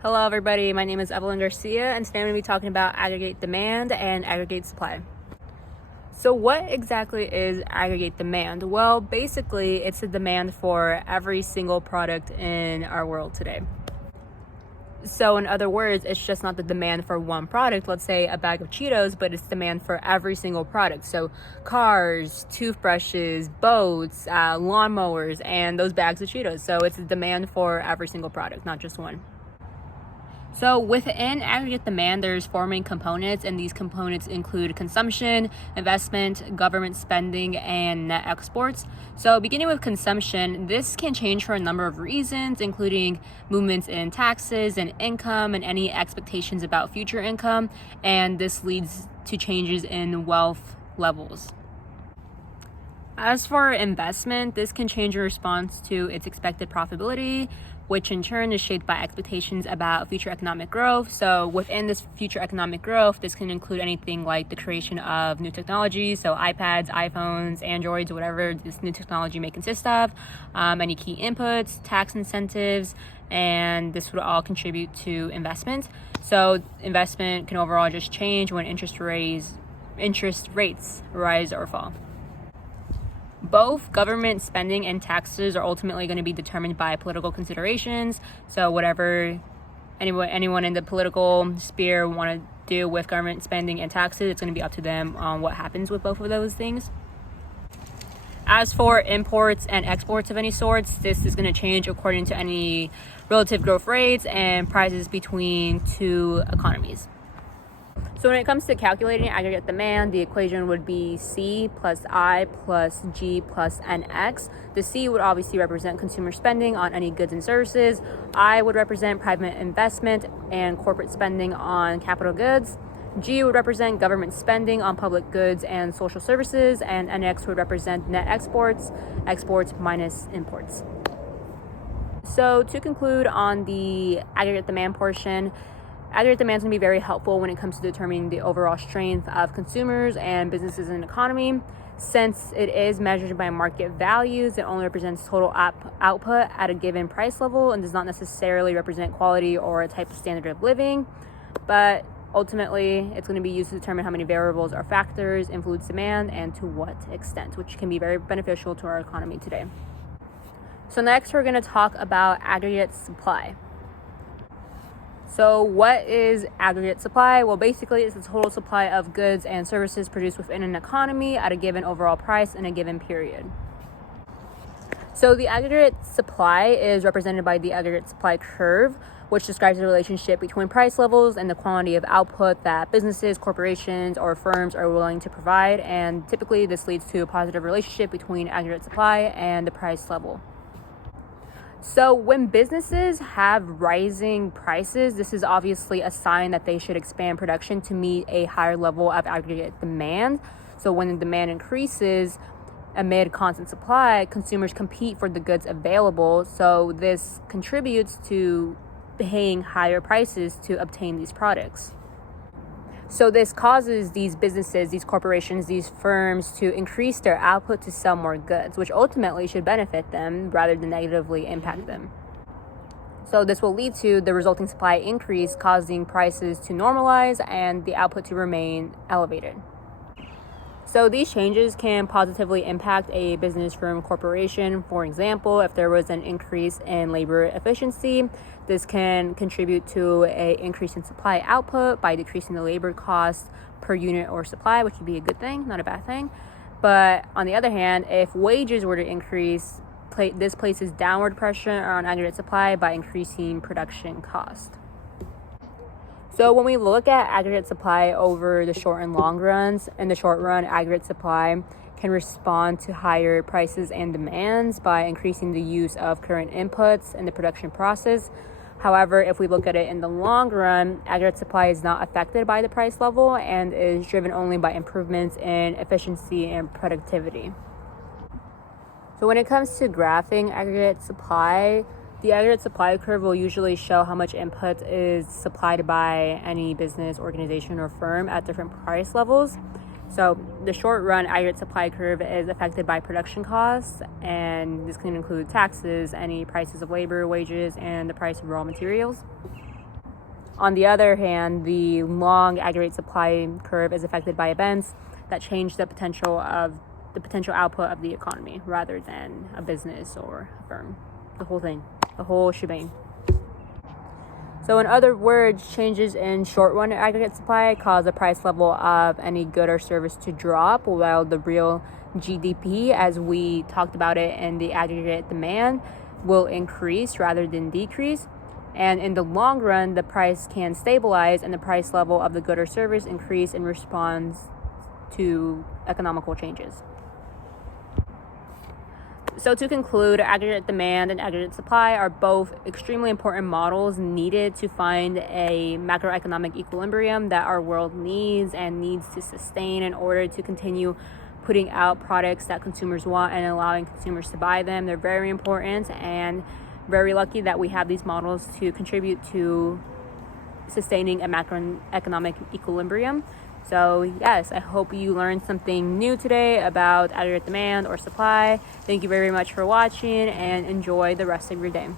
Hello everybody, my name is Evelyn Garcia and today I'm going to be talking about aggregate demand and aggregate supply. So what exactly is aggregate demand? Well, basically it's a demand for every single product in our world today. So in other words, it's just not the demand for one product, let's say a bag of Cheetos, but it's demand for every single product. So cars, toothbrushes, boats, lawnmowers, and those bags of Cheetos. So it's a demand for every single product, not just one. So within aggregate demand, there's four main components, and these components include consumption, investment, government spending, and net exports. So beginning with consumption, this can change for a number of reasons, including movements in taxes and income and any expectations about future income, and this leads to changes in wealth levels. As for investment, this can change in response to its expected profitability, which in turn is shaped by expectations about future economic growth. So within this future economic growth, this can include anything like the creation of new technologies, so iPads, iPhones, Androids, whatever this new technology may consist of, any key inputs, tax incentives, and this would all contribute to investment. So investment can overall just change when interest rates rise or fall. Both government spending and taxes are ultimately going to be determined by political considerations. So whatever anyone in the political sphere want to do with government spending and taxes, it's going to be up to them on what happens with both of those things. As for imports and exports of any sorts, this is going to change according to any relative growth rates and prices between two economies. So when it comes to calculating aggregate demand, the equation would be C plus I plus G plus NX. The C would obviously represent consumer spending on any goods and services. I would represent private investment and corporate spending on capital goods. G would represent government spending on public goods and social services. And NX would represent net exports minus imports. So to conclude on the aggregate demand portion, aggregate demand is going to be very helpful when it comes to determining the overall strength of consumers and businesses in the economy. Since it is measured by market values, it only represents total output at a given price level and does not necessarily represent quality or a type of standard of living. But ultimately, it's going to be used to determine how many variables or factors influence demand and to what extent, which can be very beneficial to our economy today. So next, we're going to talk about aggregate supply. So what is aggregate supply? Well, basically it's the total supply of goods and services produced within an economy at a given overall price in a given period. So the aggregate supply is represented by the aggregate supply curve, which describes the relationship between price levels and the quantity of output that businesses, corporations, or firms are willing to provide. And typically this leads to a positive relationship between aggregate supply and the price level. So when businesses have rising prices, this is obviously a sign that they should expand production to meet a higher level of aggregate demand. So when the demand increases amid constant supply, consumers compete for the goods available. So this contributes to paying higher prices to obtain these products. So this causes these businesses, these corporations, these firms to increase their output to sell more goods, which ultimately should benefit them rather than negatively impact them. So this will lead to the resulting supply increase, causing prices to normalize and the output to remain elevated. So these changes can positively impact a business, firm, corporation. For example, if there was an increase in labor efficiency, this can contribute to an increase in supply output by decreasing the labor cost per unit or supply, which would be a good thing, not a bad thing. But on the other hand, if wages were to increase, this places downward pressure on aggregate supply by increasing production cost. So when we look at aggregate supply over the short and long runs, in the short run, aggregate supply can respond to higher prices and demands by increasing the use of current inputs in the production process. However, if we look at it in the long run, aggregate supply is not affected by the price level and is driven only by improvements in efficiency and productivity. So when it comes to graphing aggregate supply, the aggregate supply curve will usually show how much input is supplied by any business, organization, or firm at different price levels. So the short run aggregate supply curve is affected by production costs, and this can include taxes, any prices of labor, wages, and the price of raw materials. On the other hand, the long aggregate supply curve is affected by events that change the potential output of the economy rather than a business or a firm. The whole thing, the whole shebang. So in other words, changes in short-run aggregate supply cause the price level of any good or service to drop, while the real GDP, as we talked about it in the aggregate demand, will increase rather than decrease. And in the long run, the price can stabilize and the price level of the good or service increase in response to economical changes. So to conclude, aggregate demand and aggregate supply are both extremely important models needed to find a macroeconomic equilibrium that our world needs and needs to sustain in order to continue putting out products that consumers want and allowing consumers to buy them. They're very important and very lucky that we have these models to contribute to sustaining a macroeconomic equilibrium. So yes, I hope you learned something new today about aggregate demand or supply. Thank you very much for watching and enjoy the rest of your day.